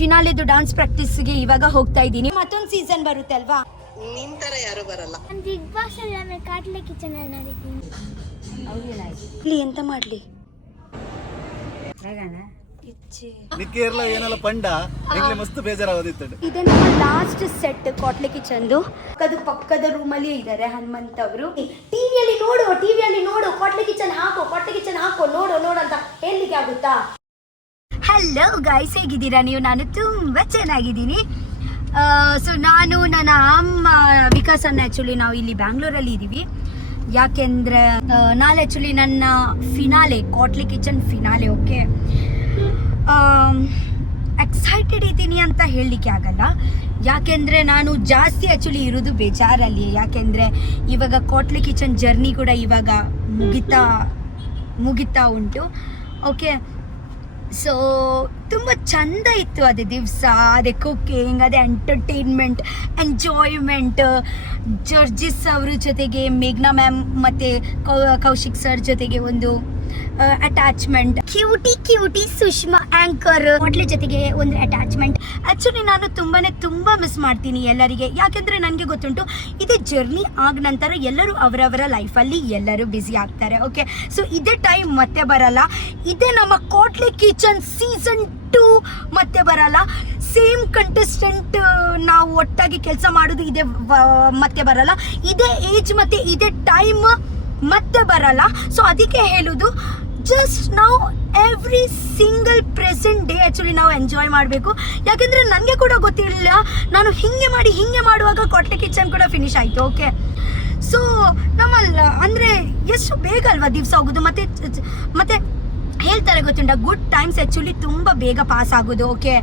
ಫಿನಾಲೆದು dance ಪ್ರಾಕ್ಟೀಸ್ಗೆ ಇವಾಗ ಹೋಗ್ತಾ ಇದ್ದೀನಿ. ಮತ್ತೊಂದು ಸೀಸನ್ ಬರುತ್ತೆ ಅಲ್ವಾ, ನಿನ್ ತರ ಯಾರು ಬರಲ್ಲ. ಬಿಗ್ ಬಾಸ್ ಅಲ್ಲಿ ಕಾಟ್ಲೆ ಕಿಚನ್ ಅಲ್ಲಿ ನೋಡಿದ್ದೀನಿ. ಇಲ್ಲಿ ಎಂತ ಮಾಡ್ಲಿ ನಿಕ್ಕೇರ್ಲ ಏನೆಲ್ಲ ಪಂಡ ಎಂಗ್ಲೆ ಮಸ್ತ್ ಬೇಜಾರಾಗೋದಿತ್ತು. ಇದೆ ನಮ್ಮ ಲಾಸ್ಟ್ ಸೆಟ್ ಕಾಟ್ಲೆ ಕಿಚನ್ದು. ಪಕ್ಕದ ರೂಮಲ್ಲಿ ಇದ್ದಾರೆ ಹನುಮಂತ್ ಅವರು. ಟಿವಿಯಲ್ಲಿ ನೋಡು ಕಾಟ್ಲೆ ಕಿಚನ್ ಹಾಕೋ ನೋಡು ಅಂತ ಹೇಳಲಿಕ್ಕೆ ಆಗುತ್ತಾ? ಹಲೋ ಗೈಸ್, ಹೇಗಿದ್ದೀರಾ ನೀವು? ನಾನು ತುಂಬಾ ಚೆನ್ನಾಗಿದ್ದೀನಿ. ಸೊ ನಾನು ನನ್ನ ಅಮ್ಮ ವಿಕಾಸ್ ಅನ್ನ ಆ್ಯಕ್ಚುಲಿ ನಾವು ಇಲ್ಲಿ ಬ್ಯಾಂಗ್ಳೂರಲ್ಲಿ ಇದ್ದೀವಿ. ಯಾಕೆಂದ್ರೆ ನಾಳೆ ಆ್ಯಕ್ಚುಲಿ ನನ್ನ finale Kaatle kitchen finale. Okay, excited ಇದ್ದೀನಿ ಅಂತ ಹೇಳಲಿಕ್ಕೆ ಆಗಲ್ಲ. ಯಾಕೆಂದರೆ ನಾನು ಜಾಸ್ತಿ ಆ್ಯಕ್ಚುಲಿ ಇರೋದು ಬೇಜಾರಲ್ಲಿ. ಯಾಕೆಂದರೆ ಇವಾಗ ಕಾಟ್ಲೆ ಕಿಚನ್ ಜರ್ನಿ ಕೂಡ ಇವಾಗ ಮುಗಿತಾ ಉಂಟು. ಓಕೆ, ಸೊ ತುಂಬ ಚೆಂದ ಇತ್ತು ಅದೇ ದಿವಸ. ಅದೇ ಕುಕ್ಕಿಂಗ್, ಅದೇ ಎಂಟರ್ಟೈನ್ಮೆಂಟ್, ಎಂಜಾಯ್ಮೆಂಟ್. ಜಡ್ಜಸ್ ಅವ್ರ ಜೊತೆಗೆ ಮೇಘ್ನಾ ಮ್ಯಾಮ್ ಮತ್ತು ಕೌಶಿಕ್ ಸರ್ ಜೊತೆಗೆ ಒಂದು ಅಟ್ಯಾಚ್ಮೆಂಟ್. ಕ್ಯೂಟಿ ಸುಷ್ಮಾ ಆಂಕರ್ ಹೋಟ್ಲೆ ಜೊತೆಗೆ ಒಂದು ಅಟ್ಯಾಚ್ಮೆಂಟ್. ಆ್ಯಕ್ಚುಲಿ ನಾನು ತುಂಬ ಮಿಸ್ ಮಾಡ್ತೀನಿ ಎಲ್ಲರಿಗೆ. ಯಾಕೆಂದರೆ ನನಗೆ ಗೊತ್ತುಂಟು ಇದೇ ಜರ್ನಿ ಆದ ನಂತರ ಎಲ್ಲರೂ ಅವರವರ ಲೈಫಲ್ಲಿ ಎಲ್ಲರೂ ಬ್ಯುಸಿ ಆಗ್ತಾರೆ. ಓಕೆ, ಸೊ ಇದೇ ಟೈಮ್ ಮತ್ತೆ ಬರಲ್ಲ. ಇದೇ ನಮ್ಮ ಕಾಟ್ಲೆ ಕಿಚನ್ ಸೀಸನ್ 2 ಮತ್ತೆ ಬರಲ್ಲ. ಸೇಮ್ ಕಂಟೆಸ್ಟೆಂಟ್ ನಾವು ಒಟ್ಟಾಗಿ ಕೆಲಸ ಮಾಡೋದು ಇದೇ ಮತ್ತೆ ಬರಲ್ಲ. ಇದೇ ಏಜ್ ಮತ್ತು ಇದೇ ಟೈಮ್ ಮತ್ತೆ ಬರಲ್ಲ. ಸೊ ಅದಕ್ಕೆ ಹೇಳೋದು, ಜಸ್ಟ್ ನಾವು every single present day actually ನಾವು ಎಂಜಾಯ್ ಮಾಡಬೇಕು. ಯಾಕೆಂದರೆ ನನಗೆ ಕೂಡ ಗೊತ್ತಿರಲಿಲ್ಲ, ನಾನು ಹಿಂಗೆ ಮಾಡುವಾಗ ಕಾಟ್ಲೆ ಕಿಚನ್ ಕೂಡ ಫಿನಿಶ್ ಆಯಿತು. ಓಕೆ, ಸೊ ನಮ್ಮಲ್ಲ ಅಂದರೆ ಎಷ್ಟು ಬೇಗ ಅಲ್ವಾ ದಿವಸ ಹೋಗೋದು. ಮತ್ತೆ ಹೇಳ್ತಾರೆ ಗೊತ್ತುಂಟ, ಗುಡ್ ಟೈಮ್ಸ್ ಆ್ಯಕ್ಚುಲಿ ತುಂಬ ಬೇಗ ಪಾಸ್ ಆಗೋದು. ಓಕೆ,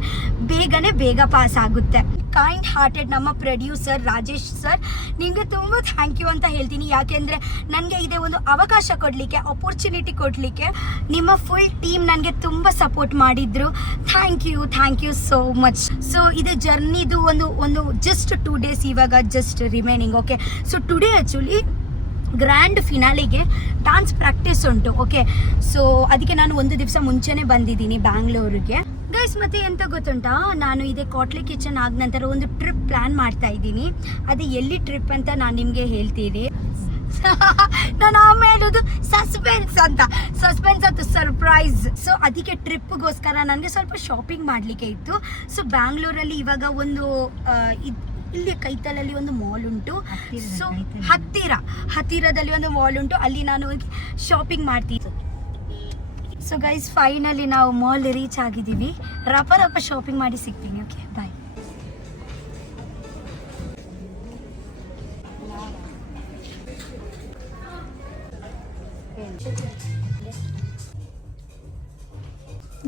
ಬೇಗ ಪಾಸ್ ಆಗುತ್ತೆ. ಕೈಂಡ್ ಹಾರ್ಟೆಡ್ ನಮ್ಮ ಪ್ರೊಡ್ಯೂಸರ್ ರಾಜೇಶ್ ಸರ್, ನಿಮಗೆ ತುಂಬ ಥ್ಯಾಂಕ್ ಯು ಅಂತ ಹೇಳ್ತೀನಿ. ಯಾಕೆಂದರೆ ನನಗೆ ಇದೇ ಒಂದು ಅವಕಾಶ ಕೊಡಲಿಕ್ಕೆ, ಅಪರ್ಚುನಿಟಿ ಕೊಡಲಿಕ್ಕೆ ನಿಮ್ಮ ಫುಲ್ ಟೀಮ್ ನನಗೆ ತುಂಬ ಸಪೋರ್ಟ್ ಮಾಡಿದ್ರು. Thank you so much. So ಇದೇ ಜರ್ನಿದು ಒಂದು ಜಸ್ಟ್ 2 days ಇವಾಗ just remaining. Okay, so today actually grand ಫಿನಾಲಿಗೆ ಡಾನ್ಸ್ ಪ್ರಾಕ್ಟೀಸ್ ಉಂಟು. ಓಕೆ, ಸೊ ಅದಕ್ಕೆ ನಾನು ಒಂದು ದಿವಸ ಮುಂಚೆನೇ ಬಂದಿದ್ದೀನಿ ಬ್ಯಾಂಗ್ಳೂರಿಗೆ. ಗೈಸ್, ಮತ್ತೆ ಎಂತ ಗೊತ್ತುಂಟಾ, ನಾನು ಇದೇ ಕಾಟ್ಲೆ ಕಿಚನ್ ಆದ ನಂತರ ಒಂದು ಟ್ರಿಪ್ ಪ್ಲ್ಯಾನ್ ಮಾಡ್ತಾ ಇದ್ದೀನಿ. ಅದೇ ಎಲ್ಲಿ ಟ್ರಿಪ್ ಅಂತ ನಾನು ನಿಮಗೆ ಹೇಳ್ತೀನಿ. ನಾನು ಆಮೇಲೆ ಸಸ್ಪೆನ್ಸ್ ಅಂತ ಸರ್ಪ್ರೈಸ್. ಸೊ ಅದಕ್ಕೆ ಟ್ರಿಪ್ಗೋಸ್ಕರ ನನಗೆ ಸ್ವಲ್ಪ ಶಾಪಿಂಗ್ ಮಾಡಲಿಕ್ಕೆ ಇತ್ತು. ಸೊ ಬ್ಯಾಂಗ್ಳೂರಲ್ಲಿ ಇವಾಗ ಒಂದು ಇಲ್ಲಿ ಕೈತಲಲ್ಲಿ ಒಂದು ಮಾಲ್ ಉಂಟು. ಸೊ ಹತ್ತಿರದಲ್ಲಿ ಒಂದು ಮಾಲ್ ಉಂಟು, ಅಲ್ಲಿ ನಾನು ಶಾಪಿಂಗ್ ಮಾಡ್ತಿದ್ದೆ. ಸೊ ಗೈಸ್, ಫೈನಲಿ ನಾವು ಮಾಲ್ ರೀಚ್ ಆಗಿದ್ದೀವಿ. ರಪ ಶಾಪಿಂಗ್ ಮಾಡಿ ಸಿಗ್ತೀನಿ. ಓಕೆ, ಬಾಯ್.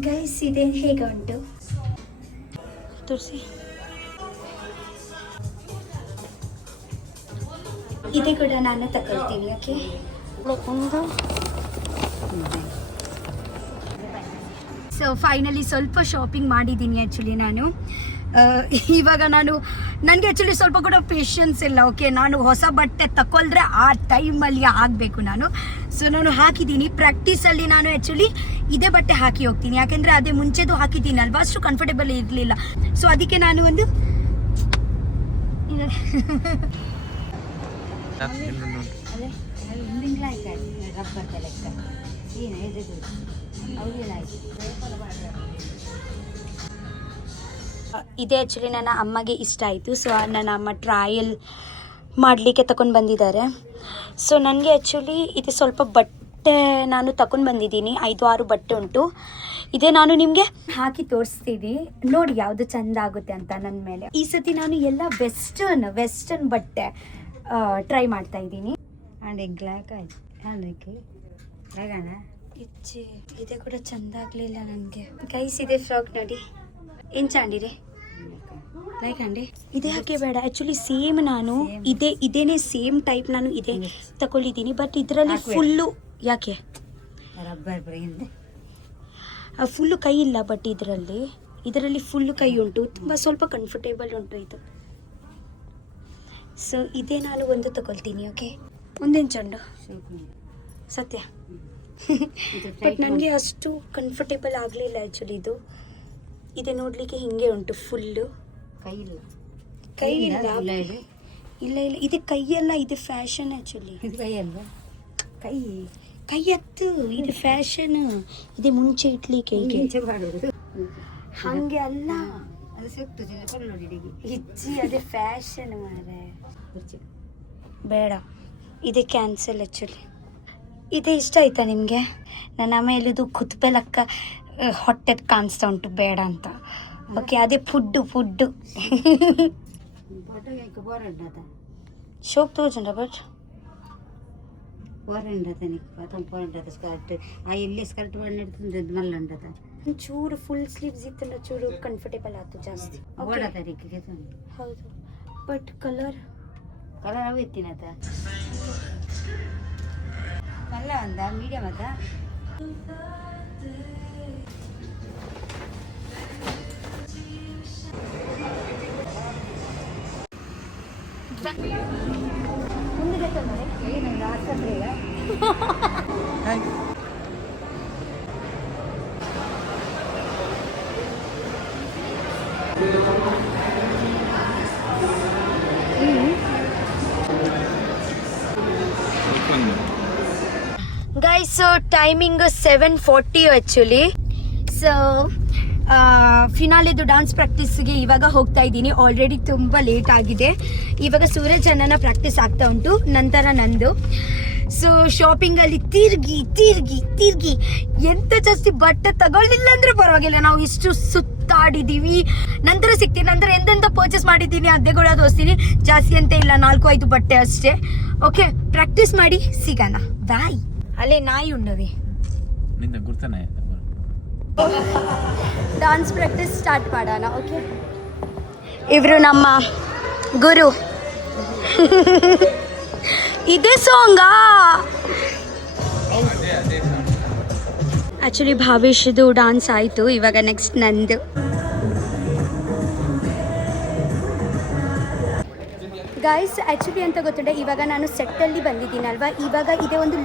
ಗೈಸ್, ಇದೆ ಹೇಗೆ ಉಂಟು ತೋರಿಸಿ. ಇದೇ ಕೂಡ ನಾನು ತಗೊಳ್ತೀನಿ. ಓಕೆ, ಸೊ ಫೈನಲಿ ಸ್ವಲ್ಪ ಶಾಪಿಂಗ್ ಮಾಡಿದ್ದೀನಿ ಆ್ಯಕ್ಚುಲಿ ನಾನು. ಇವಾಗ ನನಗೆ ಆ್ಯಕ್ಚುಲಿ ಸ್ವಲ್ಪ ಕೂಡ ಪೇಷನ್ಸ್ ಇಲ್ಲ. ಓಕೆ, ನಾನು ಹೊಸ ಬಟ್ಟೆ ತಗೊಳ್ದ್ರೆ ಆ ಟೈಮಲ್ಲಿ ಆಗಬೇಕು ನಾನು. ಸೊ ನಾನು ಹಾಕಿದ್ದೀನಿ ಪ್ರಾಕ್ಟೀಸಲ್ಲಿ. ನಾನು ಆ್ಯಕ್ಚುಲಿ ಇದೇ ಬಟ್ಟೆ ಹಾಕಿ ಹೋಗ್ತೀನಿ. ಯಾಕೆಂದರೆ ಅದೇ ಮುಂಚೆದು ಹಾಕಿದ್ದೀನಿ ಅಲ್ವಾ, ಅಷ್ಟು ಕಂಫರ್ಟೇಬಲ್ ಇರಲಿಲ್ಲ. ಸೊ ಅದಕ್ಕೆ ನಾನು ಒಂದು ಇದೇ ಆ್ಯಕ್ಚುಲಿ ನನ್ನ ಅಮ್ಮಗೆ ಇಷ್ಟ ಆಯಿತು. ಸೊ ನನ್ನ ಅಮ್ಮ ಟ್ರಯಲ್ ಮಾಡಲಿಕ್ಕೆ ತಗೊಂಡು ಬಂದಿದ್ದಾರೆ. ಸೊ ನನಗೆ ಆ್ಯಕ್ಚುಲಿ ಇದು ಸ್ವಲ್ಪ ಬಟ್ಟೆ ನಾನು ತಗೊಂಡು ಬಂದಿದ್ದೀನಿ. 5-6 ಬಟ್ಟೆ ಉಂಟು. ಇದೇ ನಾನು ನಿಮಗೆ ಹಾಕಿ ತೋರಿಸ್ತೀನಿ, ನೋಡಿ ಯಾವುದು ಚೆಂದ ಆಗುತ್ತೆ ಅಂತ ನನ್ನ ಮೇಲೆ. ಈ ಸತಿ ನಾನು ಎಲ್ಲ ವೆಸ್ಟರ್ನ್ ಬಟ್ಟೆ ಟ್ರೈ ಮಾಡ್ತಾ ಇದ್ದೀನಿ. ಇದೇ ಕೂಡ ಚೆಂದ ಆಗಲಿಲ್ಲ ನನಗೆ. ಗೈಸ್, ಇದೇ ಫ್ರಾಕ್ ನೋಡಿ, ಏನು ಚಾಂಡಿರಿ ಲೈಕ್ ಅಂಡಿ. ಇದೇ ಹಾಕಿ ಬೇಡ ಆ್ಯಕ್ಚುಲಿ ಸೇಮ್ ನಾನು ಇದೇನೇ ಸೇಮ್ ಟೈಪ್ ನಾನು ಇದೇ ತಗೊಳ್ಳಿದ್ದೀನಿ. ಬಟ್ ಇದರಲ್ಲಿ ಫುಲ್ಲು ಯಾಕೆ ಫುಲ್ಲು ಕೈ ಇಲ್ಲ. ಬಟ್ ಇದರಲ್ಲಿ ಫುಲ್ಲು ಕೈ ಉಂಟು, ತುಂಬ ಸ್ವಲ್ಪ ಕಂಫರ್ಟೇಬಲ್ ಉಂಟು ಇದು. ಸೊ ಇದೇ ನಾನು ಒಂದು ತಗೊಳ್ತೀನಿ. ಓಕೆ, ಒಂದೇನು ಚೆಂಡು ಸತ್ಯ. ಬಟ್ ನನಗೆ ಅಷ್ಟು ಕಂಫರ್ಟೇಬಲ್ ಆಗಲಿಲ್ಲ ಆ್ಯಕ್ಚುಲಿ ಇದು. ಇದು ನೋಡ್ಲಿಕ್ಕೆ ಹಿಂಗೆ ಉಂಟು ಫುಲ್ಲು. ಕೈ ಇಲ್ಲ ಇಲ್ಲ ಇದು ಕೈಯಲ್ಲ, ಇದು ಫ್ಯಾಷನ್ ಆ್ಯಕ್ಚುಲಿ. ಇದು ಕೈ ಅಲ್ವಾ? ಕೈ ಎತ್ತು, ಇದು ಫ್ಯಾಷನ್. ಇದೆ ಮುಂಚೆ ಇಟ್ಲಿಕ್ಕೆ ಹೀಗೆ ಮಾಡೋದು ಹಂಗೆ ಅಲ್ಲ, ಅದು ಸಿಗ್ತದೆ ಕೊಳ್ಳೋಡಿಗೆ ಇಜ್ಜಿ ಅದೇ ಫ್ಯಾಷನ್ ಮಾರೆ. ಬೇಡ, ಇದೇ ಕ್ಯಾನ್ಸಲ್ ಆ್ಯಕ್ಚುಲಿ. ಇದೇ ಇಷ್ಟ ಆಯ್ತಾ ನಿಮಗೆ? ನನ್ನ ಆಮೇಲಿದು ಕುತ್ಪೆಲಕ್ಕ ಹೊಟ್ಟೆ ಕಾಣಿಸ್ತಾ ಉಂಟು, ಬೇಡ ಅಂತ. ಓಕೆ, ಅದೇ ಫುಡ್ಡು ಫೋಟೋ ಬೋರಂಡದ ಶೋಕ್ ತೋಜಂಡ ಬಟ್ ಬೋರಂಡದ ನಿಕ್ ಪತಂ ಬೋರಂಡದ ಸ್ಕರ್ಟ್ ಆ ಇಲ್ಲಿ ಸ್ಕರ್ಟ್ ಬಂದಿರ್ತದೆ ಮಲ್ಲಂಡದ ಚೂರು ಫುಲ್ ಸ್ಲೀವ್ಸ್ ಇತ್ತಲ್ಲ, ಚೂರು ಕಂಫರ್ಟೇಬಲ್ ಆಯ್ತು ಜಾಸ್ತಿ. ಬೋಡ ತಾರೀಕಿಗೆ ಹೌದು, ಬಟ್ ಕಲರ್ ಅವು ಇತ್ತಿನದ ಅಲ್ಲ ಅಂದ ಮೀಡಿಯಮ್ ಅದ. ಏನಲ್ಲ ಆಸ್ಪತ್ರೆಗ ಗೈಸ್, ಟೈಮಿಂಗ್ 7:40 ಆ್ಯಕ್ಚುಲಿ. ಸೊ ಫಿನಾಲಿದು ಡಾನ್ಸ್ ಪ್ರಾಕ್ಟೀಸ್ಗೆ ಇವಾಗ ಹೋಗ್ತಾ ಇದ್ದೀನಿ. ಆಲ್ರೆಡಿ ತುಂಬ ಲೇಟ್ ಆಗಿದೆ. ಇವಾಗ ಸೂರಜ್ ಅಣ್ಣನ ಪ್ರಾಕ್ಟೀಸ್ ಆಗ್ತಾ ಉಂಟು, ನಂತರ ನಂದು. ಸೊ ಶಾಪಿಂಗಲ್ಲಿ ತಿರ್ಗಿ ಎಂತ ಜಾಸ್ತಿ ಬಟ್ಟೆ ತಗೊಳ್ಳಿಲ್ಲ ಅಂದರೆ ಪರವಾಗಿಲ್ಲ, ನಾವು ಇಷ್ಟು ಸುತ್ತಾಡಿದ್ದೀವಿ. ನಂತರ ಸಿಗ್ತೀನಿ, ನಂತರ ಎಂತೆಂತ ಪರ್ಚೇಸ್ ಮಾಡಿದ್ದೀನಿ ಅದೇ ಕೂಡ ತೋರಿಸ್ತೀನಿ. ಜಾಸ್ತಿ ಅಂತ ಇಲ್ಲ, 4-5 ಬಟ್ಟೆ ಅಷ್ಟೇ. ಓಕೆ, ಪ್ರಾಕ್ಟೀಸ್ ಮಾಡಿ ಸಿಗೋಣ, ಬಾಯ್. ಅಲ್ಲೇ ನಾಯಿ ಉಂಡವಿ. ಡಾನ್ಸ್ ಪ್ರಾಕ್ಟೀಸ್ ಸ್ಟಾರ್ಟ್ ಮಾಡೋಣ. ಓಕೆ, ಇವರು ನಮ್ಮ ಗುರು. ಇದೇ ಸಾಂಗಾ ಆ್ಯಕ್ಚುಲಿ? ಭಾವೇಶ್ದು ಡಾನ್ಸ್ ಆಯಿತು, ಇವಾಗ ನೆಕ್ಸ್ಟ್ ನಂದು. ಗೈಸ್, ಆ್ಯಕ್ಚುಲಿ ಅಂತ ಗೊತ್ತುಂಟೆ, ಇವಾಗ ನಾನು ಸೆಟ್ಟಲ್ಲಿ ಬಂದಿದ್ದೀನಲ್ವಾ, ಇವಾಗ ಇದೇ ಒಂದು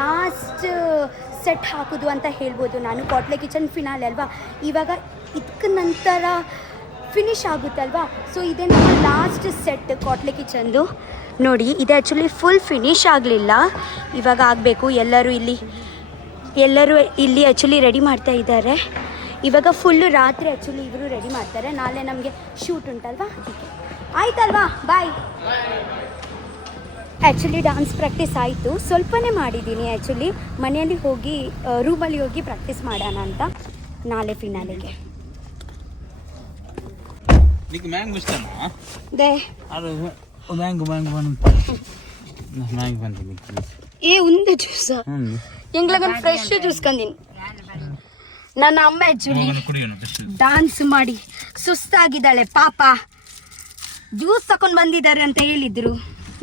ಲಾಸ್ಟ್ ಸೆಟ್ ಹಾಕೋದು ಅಂತ ಹೇಳ್ಬೋದು ನಾನು. ಕಾಟ್ಲೆ ಕಿಚನ್ ಫಿನಾಲೆ ಅಲ್ವಾ, ಇವಾಗ ಇದಕ್ಕೆ ನಂತರ ಫಿನಿಶ್ ಆಗುತ್ತಲ್ವಾ. ಸೊ ಇದೇ ನಮ್ಮ ಲಾಸ್ಟ್ ಸೆಟ್ ಕಾಟ್ಲೆ ಕಿಚನ್ದು. ನೋಡಿ, ಇದು ಆ್ಯಕ್ಚುಲಿ ಫುಲ್ ಫಿನಿಶ್ ಆಗಲಿಲ್ಲ, ಇವಾಗ ಆಗಬೇಕು. ಎಲ್ಲರೂ ಇಲ್ಲಿ ಆ್ಯಕ್ಚುಲಿ ರೆಡಿ ಮಾಡ್ತಾ ಇದ್ದಾರೆ. ಇವಾಗ ಫುಲ್ಲು ರಾತ್ರಿ ಆ್ಯಕ್ಚುಲಿ ಇವರು ರೆಡಿ ಮಾಡ್ತಾರೆ. ನಾಳೆ ನಮಗೆ ಶೂಟ್ ಉಂಟಲ್ವಾ, ಅದಕ್ಕೆ. ಆಯ್ತಲ್ವಾ, ಬಾಯ್. ಆ್ಯಕ್ಚುಲಿ ಡಾನ್ಸ್ ಪ್ರಾಕ್ಟೀಸ್ ಆಯಿತು, ಸ್ವಲ್ಪನೇ ಮಾಡಿದ್ದೀನಿ ಆ್ಯಕ್ಚುಲಿ. ಮನೆಯಲ್ಲಿ ಹೋಗಿ ರೂಮಲ್ಲಿ ಹೋಗಿ ಪ್ರಾಕ್ಟೀಸ್ ಮಾಡೋಣ ಅಂತ ನಾಳೆ ಫಿನಾಲೆಗೆ. ದೇ ಏ ಒಂದು ಜ್ಯೂಸ ಎಂಗ್ಲಗನ್ ಫ್ರೆಶ್ ಜ್ಯೂಸ್ ಕಂದಿನಿ. ನನ್ನ ಅಮ್ಮ ಆ್ಯಕ್ಚುಲಿ ಡಾನ್ಸ್ ಮಾಡಿ ಸುಸ್ತಾಗಿದ್ದಾಳೆ ಪಾಪ, ಜ್ಯೂಸ್ ತಗೊಂಡು ಬಂದಿದ್ದಾರೆ ಅಂತ ಹೇಳಿದ್ರು.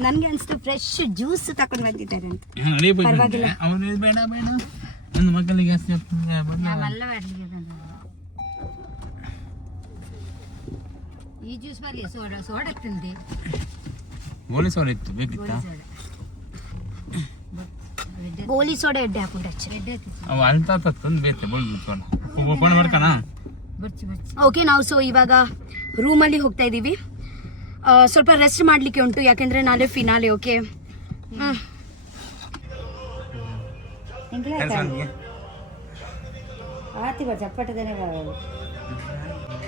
ನನಗೆ ಅನಿಸ್ತು ಫ್ರೆಶ್ ಜ್ಯೂಸ್ ತಗೊಂಡು ಬಂದಿದ್ದಾರೆ ಅಂತ. ಪರವಾಗಿಲ್ಲ, ಈ ಜ್ಯೂಸ್ ಬರಲಿ, ಸೋಡಾ ತಿಂದೆ. ಗೋಲಿ ಸೋಡಾ ಎಡ್ಡೆ ಹಾಕೊಂಡು ಓಕೆ. ನಾವು ಸೊ ಇವಾಗ ರೂಮಲ್ಲಿ ಹೋಗ್ತಾ ಇದ್ದೀವಿ. ಸ್ವಲ್ಪ ರೆಸ್ಟ್ ಮಾಡಲಿಕ್ಕೆ ಉಂಟು, ಯಾಕೆಂದರೆ ನಾಳೆ ಫಿನಾಲೆ. ಓಕೆ, ಆತಿ ಬರ್ ಚಪ್ಪಟ್ಟದೇನೆ ಬರೋದು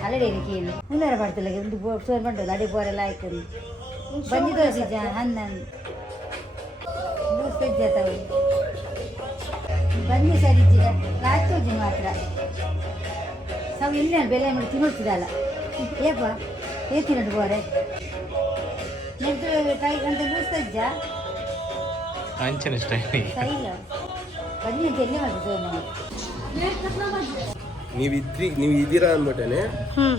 ಅಲ್ಲಡೆ ಕೇಳಿ ಮುಂದಾರ ಬರ್ತಲ್ಲ ಒಂದು ಸೋರ್ ಮಾಡೋದು ಅಡಿ ಬೋರೆಲ್ಲ ಆಯ್ತು ಬಂದಿದ್ದು ಸಿಜ ಹನ್ನೊಂದು ಬಂದು ಸರಿ ಇಜ್ಜಿಗ ಲಾಗ್ತೋಜಿ ಮಾತ್ರ ಸಾವು ಇಲ್ಲ ಬೆಲೆ ಮಾಡಿ ತಿನ್ನೋಡ್ತಿದಲ್ಲ ಏಪ ಏ ತಿನ್ನೋದು ಬೋರೆ ನೆಟ್ಟು ಕೈ ಗಂಟೆ ಬೂಸ್ತಾ ಇಜ್ಜ ಇಲ್ಲ ಬನ್ನಿ ಅಂತ ಎಲ್ಲಿ ಮಾಡ್ಬೋದು ನೀವು ಇದ್ದೀರಾ ಅಂದ್ಬಿಟ್ಟೇನೆ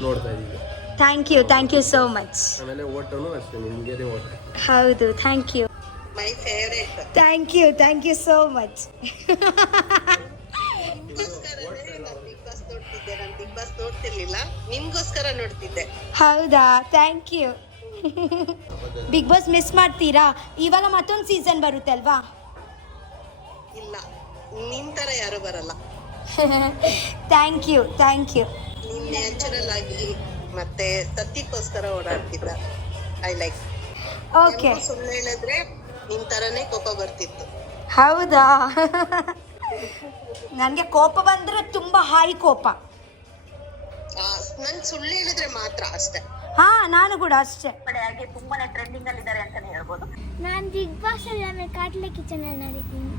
ನೋಡ್ತಾ ಇದ್ದೀವಿ. Thank you so much. ಆಮೇಲೆ ಓಟನು ಅಷ್ಟೇ ನಿಮ್ಗೆ ಓಟ. ಹೌದು, thank you. My favourite. Thank you so much. Big boss ನೋಡ್ತಿದ್ದೆ, ನಾನು ಬಿಗ್ ಬಾಸ್ ನೋಡ್ತಿರ್ಲಿಲ್ಲ, ನಿಮ್ಗೋಸ್ಕರ ನೋಡ್ತಿದ್ದೆ. ಹೌದಾ, thank you. Big boss miss ಮಾಡ್ತೀರಾ? ಇವಾಗ ಮತ್ತೊಂದು ಸೀಸನ್ ಬರುತ್ತೆ ಅಲ್ವಾ? ಇಲ್ಲ, ನಿನ್ ತರ ಯಾರು ಬರಲ್ಲ. ಥ್ಯಾಂಕ್ ಯು ನೀನ್ ನ್ಯಾಚುರಲ್ ಆಗಿ ಮತ್ತೆ ತತ್ತಿಗೋಸ್ಕರ ಓಡಾಡ್ತಿದ್ದ. I like. ಓಕೆ. ಸುಳ್ಳು ಹೇಳಿದ್ರೆ ನಿನ್ ತರನೇ ಕೋಪ ಬರ್ತಿತ್ತು. ಹೌದಾ? ನನಗೆ ಕೋಪ ಬಂದ್ರೆ ತುಂಬಾ ಹೈ ಕೋಪ. ನನ್ ಸುಳ್ಳು ಹೇಳಿದ್ರೆ ಮಾತ್ರ ಅಷ್ಟೇ. ಹಾ, ನಾನು ಕೂಡ ಅಷ್ಟೇ. ಹಾಗೆ ತುಂಬಾನೇ ಟ್ರೆಂಡಿಂಗ್ ಅಲ್ಲಿ ಇದ್ದಾರೆ ಅಂತಾನೆ ಹೇಳ್ಬೋದು. ನಾನು ಬಿಗ್ ಬಾಸ್ ಅಲ್ಲಿ ಆಮೇಲೆ ಕಾಟ್ಲೆ ಕಿಚನ್ ಅಲ್ಲಿ ನೋಡಿದ್ದೀನಿ.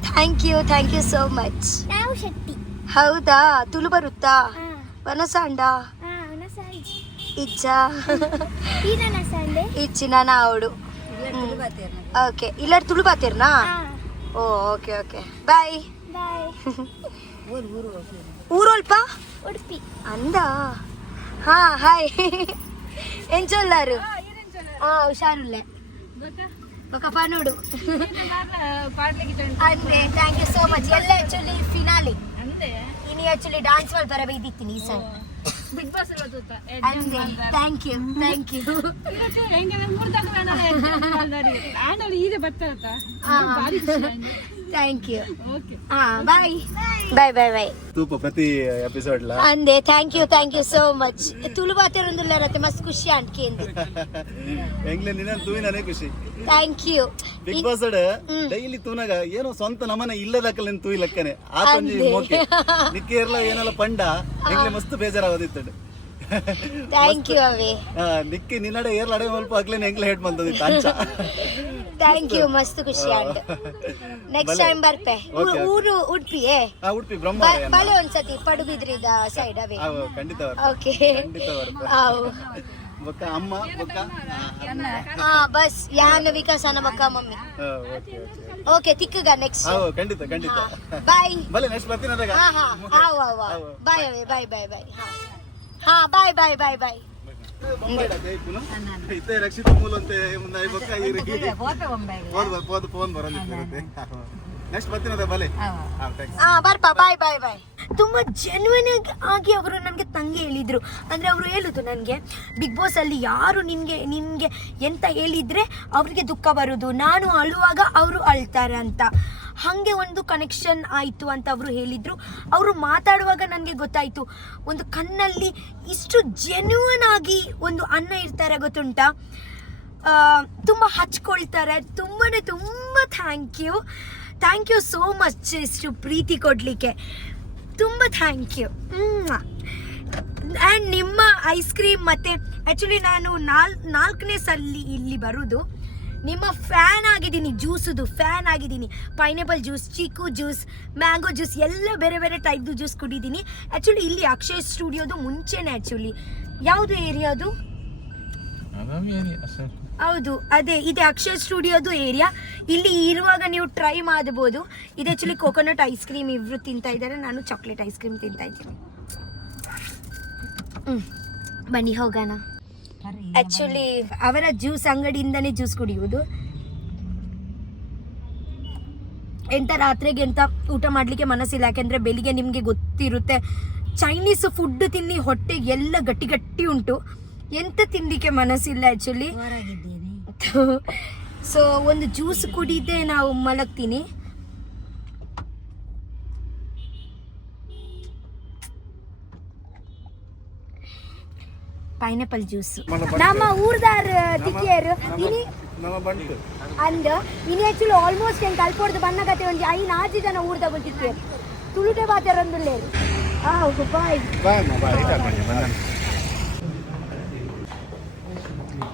Thank you so much. ನಾವು ಶಕ್ತಿ. ಹೌದಾ? ತುಳು ಬರುತ್ತಾ? ಹಾ ವನಸಾಂಡ ಹಾ ನಸಾಂಜಿ ಇಜ್ಜ ಈಗ ನಸಾಂಡೆ ಇಚ್ಚಿನ ನಾವುಡು. ಓಕೆ, ಇಲ್ಲ ತುಳು ಬಾತಿರ್ನಾ? Oh okay bye bye. ಊರೊಲ್ಪ ಉಡುಪಿ ಅಂದ. ಹಾ ಹಾಯ್ ಎಂಚೊಲ್ಲಾರು? ಹುಷಾರುಲ್ಲೆ ఒక పనుడు అందే. Thank you so much. ಎಲ್ಲ ಆಕ್ಚುಲಿ ಫಿನಾಲಿ ಇನಿ ಆಕ್ಚುಲಿ ಡಾನ್ಸ್ ಮಾಡ್ತಾರೆ ಬೈದಿತ್ತೀನಿ ಈ ಸಲ ಬಿಗ್ ಬಾಸ್ ಅಂದೆ. Thank you thank you. ಹಾ ಬಾಯ್ ತೂಪ ಪ್ರತಿ ಎಪಿಸೋಡ್ ಲ ಅಂದೆ. Thank you so much. Tulu ಬಾತಿರೊಂದಿಲ್ಲ ರತ್ತೆ ಮಸ್ತ್ ಖುಷಿ ಅಂಟ್ಕೇಂದು. ಎಂಗ್ಲೆ ನಿನ್ನ ತೂವಿನೇ ಖುಷಿ. Thank you. Big boss daily ತೂನಾಗ ಏನೋ ಸ್ವಂತ ನಮನ ಇಲ್ಲದಕ್ಕಲ್ಲ ತೂಯಿ ಲೆಕ್ಕನೆ ಆತೊಂಜಿ ಮೋಕೆ ನಿಕ್ಕೇರ್ಲ ಏನಲ್ಲ ಪಂಡ ಎಂಗ್ಲೆ ಮಸ್ತ್ ಬೇಜಾರಾಗೋದಿತ್ತು. ಥ್ಯಾಂಕ್ ಯು ಅವೇ. ನಿಕ್ಕಿ ನಿನ್ನಡೆ ಏರ್ಲ ಅಡೆ ಸ್ವಲ್ಪ ಆಗ್ಲೇನೆ ಎಂಗ್ಲೆ ಹೇಟ್ ಬಂದದಿತ್ತು ಅಂಚ. ಥ್ಯಾಂಕ್ ಯು ಮಸ್ತ್ ಖುಷಿ ಆಂಡ್ ನೆಕ್ಸ್ಟ್ ಟೈಮ್ ಬರ್ಪೆ. ಊರು ಉಡುಪಿಯೇ? ಉಡುಪಿ ಬ್ರಹ್ಮ ಬಲೆ ಒಂದ್ಸತಿ ಪಡುಬಿದ್ರಿದ ಸೈಡ್ ಅವೇ. ಖಂಡಿತ ಓಕೆ. ಬೊಕ್ಕ ಅಮ್ಮ ಬೊಕ್ಕ ಹಾ ಬಸ್ ಯಾನ ವಿಕಾಸನ ಬೊಕ್ಕ ಮಮ್ಮಿ. Okay ತಿಕ್ಕಗ next. ಖಂಡಿತ ಬಾಯ್. ಬಲೆ ನೆಕ್ಸ್ಟ್ ಬರ್ತೀನಿ ಅದಾಗ. ಹಾ ಬಾಯ್ ಅವೇ ಬಾಯ್. ಹಾ ಬಾಯ್. ಇತ್ತೆ ರಕ್ಷಿತ ಮೂಲ ಅಂತೆ ಮುಂದೆ ಬೊಕ್ಕ ಇರಿಗೆ ಫೋನ್ ಬರೋದಿರುತ್ತೆ. ನೆಕ್ಸ್ಟ್ ಬರ್ತೀನಿ ಅದ ಬಲೆ. ಹಾ ಬರ್ಪಾ ಬಾಯ್. ತುಂಬಾ ಜೆನ್ಯೂನ್ ಆಗಿ ಅವರು ನನಗೆ ತಂಗಿ ಹೇಳಿದ್ರು. ಅಂದ್ರೆ ಅವರು ಹೇಳುದು ನನಗೆ, ಬಿಗ್ ಬಾಸ್ ಅಲ್ಲಿ ಯಾರು ನಿನ್ಗೆ ಎಂತ ಹೇಳಿದ್ರೆ ಅವ್ರಿಗೆ ದುಃಖ ಬರುದು, ನಾನು ಅಳುವಾಗ ಅವರು ಅಳ್ತಾರೆ ಅಂತ. ಹಾಗೆ ಒಂದು ಕನೆಕ್ಷನ್ ಆಯಿತು ಅಂತ ಅವರು ಹೇಳಿದ್ರು. ಅವರು ಮಾತಾಡುವಾಗ ನನಗೆ ಗೊತ್ತಾಯಿತು, ಒಂದು ಕಣ್ಣಲ್ಲಿ ಇಷ್ಟು ಜೆನ್ಯೂನ್ ಆಗಿ ಒಂದು ಅನ್ನ ಇರ್ತಾರೆ ಗೊತ್ತುಂಟಾ, ತುಂಬ ಹಚ್ಕೊಳ್ತಾರೆ. ತುಂಬ ಥ್ಯಾಂಕ್ ಯು ಸೋ ಮಚ್ ಇಷ್ಟು ಪ್ರೀತಿ ಕೊಡಲಿಕ್ಕೆ. ತುಂಬ ಥ್ಯಾಂಕ್ ಯು. ಆ್ಯಂಡ್ ನಿಮ್ಮ ಐಸ್ ಕ್ರೀಮ್ ಮತ್ತು ಆ್ಯಕ್ಚುಲಿ ನಾನು 4ನೇ ಸಲ ಇಲ್ಲಿ ಬರೋದು. ನಿಮ್ಮ ಫ್ಯಾನ್ ಆಗಿದ್ದೀನಿ, ಜ್ಯೂಸುದು ಫ್ಯಾನ್ ಆಗಿದ್ದೀನಿ. Pineapple juice, chikoo juice, mango juice ಎಲ್ಲ ಬೇರೆ ಟೈಪ್ದು ಜ್ಯೂಸ್ ಕುಡಿದ್ದೀನಿ. ಆ್ಯಕ್ಚುಲಿ ಇಲ್ಲಿ ಅಕ್ಷಯ್ ಸ್ಟುಡಿಯೋದು ಮುಂಚೆನೇ. ಆ್ಯಕ್ಚುಲಿ ಯಾವುದು ಏರಿಯಾ ಅದು? ಹೌದು ಅದೇ, ಇದೆ ಅಕ್ಷಯ್ ಸ್ಟುಡಿಯೋದು ಏರಿಯಾ. ಇಲ್ಲಿ ಇರುವಾಗ ನೀವು ಟ್ರೈ ಮಾಡಬಹುದು. ಇದು ಆ್ಯಕ್ಚುಲಿ ಕೋಕೋನಟ್ ಐಸ್ ಕ್ರೀಮ್ ಇವರು ತಿಂತಾ ಇದ್ದಾರೆ, ನಾನು ಚಾಕ್ಲೇಟ್ ಐಸ್ ಕ್ರೀಮ್ ತಿಂತಾ ಇದ್ದೀನಿ. ಬನ್ನಿ ಹೋಗೋಣ. ಆ್ಯಕ್ಚುಲಿ ಅವರ ಜ್ಯೂಸ್ ಅಂಗಡಿಯಿಂದನೇ ಜ್ಯೂಸ್ ಕುಡಿಯುವುದು. ಎಂತ ರಾತ್ರಿಗೆ ಎಂತ ಊಟ ಮಾಡಲಿಕ್ಕೆ ಮನಸ್ಸಿಲ್ಲ, ಯಾಕೆಂದರೆ ಬೆಳಿಗ್ಗೆ ನಿಮಗೆ ಗೊತ್ತಿರುತ್ತೆ ಚೈನೀಸ್ ಫುಡ್ ತಿನ್ನಿ ಹೊಟ್ಟೆಗೆ ಎಲ್ಲ ಗಟ್ಟಿ ಉಂಟು, ಎಂತ ತಿನ್ನಲಿಕ್ಕೆ ಮನಸ್ಸಿಲ್ಲ ಆ್ಯಕ್ಚುಲಿ. ಸೊ ಒಂದು ಜ್ಯೂಸ್ ಕುಡಿದೇ ನಾವು ಮಲಗ್ತೀನಿ. ಪೈನಾಪಲ್ ಜ್ಯೂಸ್ ನಮ್ಮ ಊರ್ದಾರ್ ತಿಕ್ಕಿಯರು ಇನಿ ಅಂಡ್ ಇನಿ ಆ್ಯಕ್ಚುಲಿ ಆಲ್ಮೋಸ್ಟ್ ಹೆಂಗೆ ಕಲ್ಪೊಡ್ದು ಬಣ್ಣ ಕತೆ ಒಂದು 5-6 ಜನ ಊರ್ದ ಬಂದಿಕ್ಕಿಯರು ತುಳುಟೆ ಬಾತಾರೊಂದುಲ್ಲೇರು. Bye.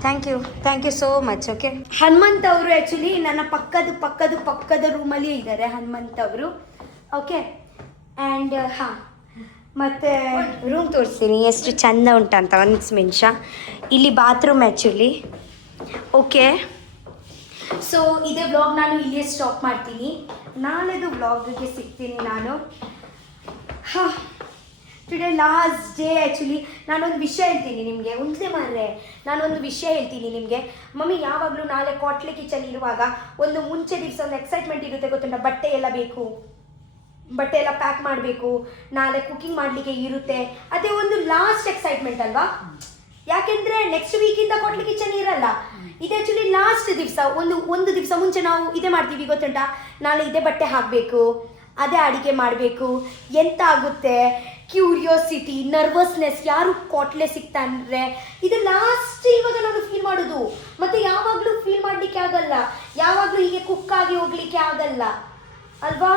Thank you so much. Okay, Hanumanth ಅವರು ಆ್ಯಕ್ಚುಲಿ ನನ್ನ ಪಕ್ಕದ ರೂಮಲ್ಲಿ ಇದ್ದಾರೆ ಹನುಮಂತ್ ಅವರು. ಓಕೆ, ಆ್ಯಂಡ್ ಮತ್ತು ರೂಮ್ ತೋರಿಸ್ತೀನಿ ಎಷ್ಟು ಚೆಂದ ಉಂಟಂತ. ಒಂದು ನಿಮಿಷ, ಇಲ್ಲಿ ಬಾತ್ರೂಮ್ ಆ್ಯಕ್ಚುಲಿ. ಓಕೆ, ಸೊ ಇದೇ ವ್ಲಾಗ್ ನಾನು ಇಲ್ಲಿಯೇ ಸ್ಟಾಪ್ ಮಾಡ್ತೀನಿ. ನಾಳೆದು ವ್ಲಾಗ್ಗೆ ಸಿಗ್ತೀನಿ ನಾನು. Today last day actually. ನಾನೊಂದು ವಿಷಯ ಹೇಳ್ತೀನಿ ನಿಮಗೆ, ನಾನೊಂದು ವಿಷಯ ಹೇಳ್ತೀನಿ ನಿಮಗೆ. ಮಮ್ಮಿ ಯಾವಾಗಲೂ ನಾಳೆ ಕಾಟ್ಲೆ ಕಿಚನ್ ಇರುವಾಗ ಒಂದು ಮುಂಚೆ ದಿವಸ ಒಂದು ಎಕ್ಸೈಟ್ಮೆಂಟ್ ಇರುತ್ತೆ ಗೊತ್ತುಂಟ, ಬಟ್ಟೆ ಎಲ್ಲ ಬೇಕು, ಬಟ್ಟೆ ಎಲ್ಲ ಪ್ಯಾಕ್ ಮಾಡಬೇಕು, ನಾಳೆ ಕುಕಿಂಗ್ ಮಾಡಲಿಕ್ಕೆ ಇರುತ್ತೆ. ಅದೇ ಒಂದು ಲಾಸ್ಟ್ ಎಕ್ಸೈಟ್ಮೆಂಟ್ ಅಲ್ವಾ, ಯಾಕೆಂದರೆ ನೆಕ್ಸ್ಟ್ ವೀಕಿಂದ ಕಾಟ್ಲೆ ಕಿಚನ್ ಇರಲ್ಲ. ಇದು ಆ್ಯಕ್ಚುಲಿ ಲಾಸ್ಟ್ ದಿವಸ, ಒಂದು ದಿವಸ ಮುಂಚೆ ನಾವು ಇದೇ ಮಾಡ್ತೀವಿ ಗೊತ್ತುಂಟ, ನಾಳೆ ಇದೇ ಬಟ್ಟೆ ಹಾಕಬೇಕು ಅದೇ ಅಡಿಗೆ ಮಾಡಬೇಕು, ಎಂತ ಆಗುತ್ತೆ, ಕ್ಯೂರಿಯಾಸಿಟಿ, ನರ್ವಸ್ನೆಸ್, ಯಾರು ಕಾಟ್ಲೆ ಸಿಗ್ತಾನೆ, ಇದು ಲಾಸ್ಟ್ ಇವಾಗ ನಾನು ಫೀಲ್ ಮಾಡೋದು. ಮತ್ತು ಯಾವಾಗಲೂ ಫೀಲ್ ಮಾಡಲಿಕ್ಕೆ ಆಗಲ್ಲ, ಯಾವಾಗಲೂ ಹೀಗೆ ಕುಕ್ಕಾಗಿ ಹೋಗಲಿಕ್ಕೆ ಆಗಲ್ಲ ಅಲ್ವಾ.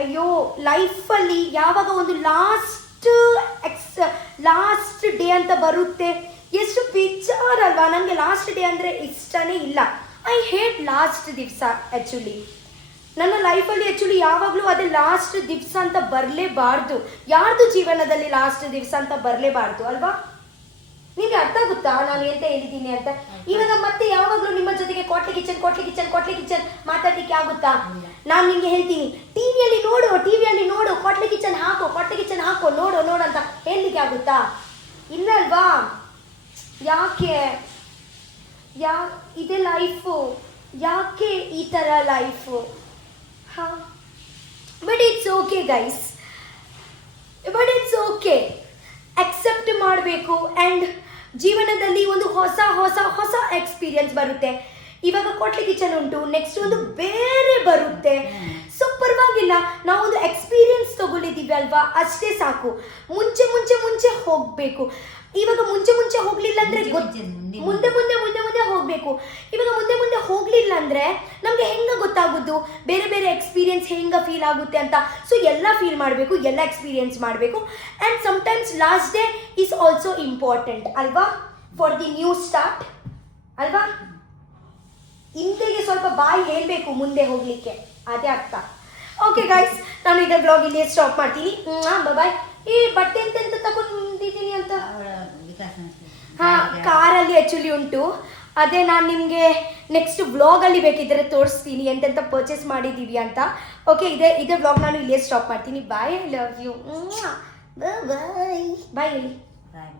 ಅಯ್ಯೋ, ಲೈಫಲ್ಲಿ ಯಾವಾಗ ಒಂದು ಲಾಸ್ಟ್ ಡೇ ಅಂತ ಬರುತ್ತೆ, ಎಷ್ಟು ವಿಚಾರ ಅಲ್ವಾ. ನನಗೆ ಲಾಸ್ಟ್ ಡೇ ಅಂದರೆ ಇಷ್ಟನೇ ಇಲ್ಲ. ಐ ಹೇಟ್ ಲಾಸ್ಟ್ ದಿವಸ. ಆ್ಯಕ್ಚುಲಿ ನನ್ನ ಲೈಫಲ್ಲಿ ಯಾವಾಗಲೂ ಅದೇ ಲಾಸ್ಟ್ ದಿವಸ ಅಂತ ಬರಲೇಬಾರ್ದು. ಯಾರ್ದು ಜೀವನದಲ್ಲಿ ಲಾಸ್ಟ್ ದಿವಸ ಅಂತ ಬರಲೇಬಾರ್ದು ಅಲ್ವಾ. ನಿಮಗೆ ಅರ್ಥ ಆಗುತ್ತಾ ನಾನು ಎಂತ ಹೇಳಿದ್ದೀನಿ ಅಂತ? ಇವಾಗ ಮತ್ತೆ ಯಾವಾಗಲೂ ನಿಮ್ಮ ಜೊತೆಗೆ ಕಾಟ್ಲೆ ಕಿಚನ್ ಮಾತಾಡ್ಲಿಕ್ಕೆ ಆಗುತ್ತಾ? ನಾನು ನಿಮಗೆ ಹೇಳ್ತೀನಿ, ಟಿವಿಯಲ್ಲಿ ನೋಡು, ಕಾಟ್ಲೆ ಕಿಚನ್ ಹಾಕೋ, ನೋಡು ಅಂತ ಹೇಳಲಿಕ್ಕೆ ಆಗುತ್ತಾ? ಇಲ್ಲ ಅಲ್ವಾ. ಯಾಕೆ ಇದೇ ಲೈಫು, ಯಾಕೆ ಈ ಥರ ಲೈಫು? ಹಾಂ, but it's okay guys, but it's okay. Accept ಮಾಡಬೇಕು. ಆ್ಯಂಡ್ ಜೀವನದಲ್ಲಿ ಒಂದು ಹೊಸ ಎಕ್ಸ್ಪೀರಿಯನ್ಸ್ ಬರುತ್ತೆ. ಇವಾಗ ಕಾಟ್ಲೆ ಕಿಚನ್ ಉಂಟು, ನೆಕ್ಸ್ಟ್ ಒಂದು ಬೇರೆ ಬರುತ್ತೆ. ಸೊ ಪರವಾಗಿಲ್ಲ, ನಾವೊಂದು ಎಕ್ಸ್ಪೀರಿಯನ್ಸ್ ತಗೊಳ್ಳಿದ್ದೀವಿ ಅಲ್ವಾ, ಅಷ್ಟೇ ಸಾಕು. ಮುಂಚೆ ಹೋಗಬೇಕು. ಇವಾಗ ಮುಂಚೆ ಹೋಗಲಿಲ್ಲ ಅಂದರೆ ಮುಂದೆ ಹೋಗಬೇಕು. ಇವಾಗ ಮುಂದೆ ಹೋಗಲಿಲ್ಲ ಅಂದರೆ ನಮಗೆ ಹೆಂಗೆ ಗೊತ್ತಾಗೋದು ಬೇರೆ ಎಕ್ಸ್ಪೀರಿಯನ್ಸ್ ಹೆಂಗೆ ಫೀಲ್ ಆಗುತ್ತೆ ಅಂತ. ಸೊ ಎಲ್ಲ ಫೀಲ್ ಮಾಡಬೇಕು, ಎಲ್ಲ ಎಕ್ಸ್ಪೀರಿಯನ್ಸ್ ಮಾಡಬೇಕು. And sometimes last day is also important ಅಲ್ವಾ, ಫಾರ್ ದಿ ನ್ಯೂ ಸ್ಟಾರ್ಟ್ ಅಲ್ವಾ. ಹಿಂದೆಗೆ ಸ್ವಲ್ಪ ಬಾಯಿ ಹೇಳಬೇಕು ಮುಂದೆ ಹೋಗಲಿಕ್ಕೆ, ಅದೇ ಅರ್ಥ. ಓಕೆ ಗೈಸ್, ನಾನು ಈಗ ಬ್ಲಾಗ್ ಇಲ್ಲಿ ಸ್ಟಾಪ್ ಮಾಡ್ತೀನಿ. ಬಾಯ್. ಈ ಬಟ್ಟೆ ಎಂತೆಂತ ತಗೊಂಡಿದ್ದೀನಿ ಅಂತ ಹಾಂ, ಕಾರಲ್ಲಿ ಆ್ಯಕ್ಚುಲಿ ಉಂಟು. ಅದೇ ನಾನು ನಿಮಗೆ ನೆಕ್ಸ್ಟ್ ವ್ಲಾಗಲ್ಲಿ ಬೇಕಿದ್ದರೆ ತೋರಿಸ್ತೀನಿ ಎಂತೆಂತ ಪರ್ಚೇಸ್ ಮಾಡಿದ್ದೀವಿ ಅಂತ. ಓಕೆ, ಇದೇ ವ್ಲಾಗ್ ನಾನು ಇಲ್ಲೇ ಸ್ಟಾಪ್ ಮಾಡ್ತೀನಿ. ಬಾಯ್, ಐ ಲವ್ ಯು. ಬಾಯ್ ಹೇಳಿ. ಬಾಯ್.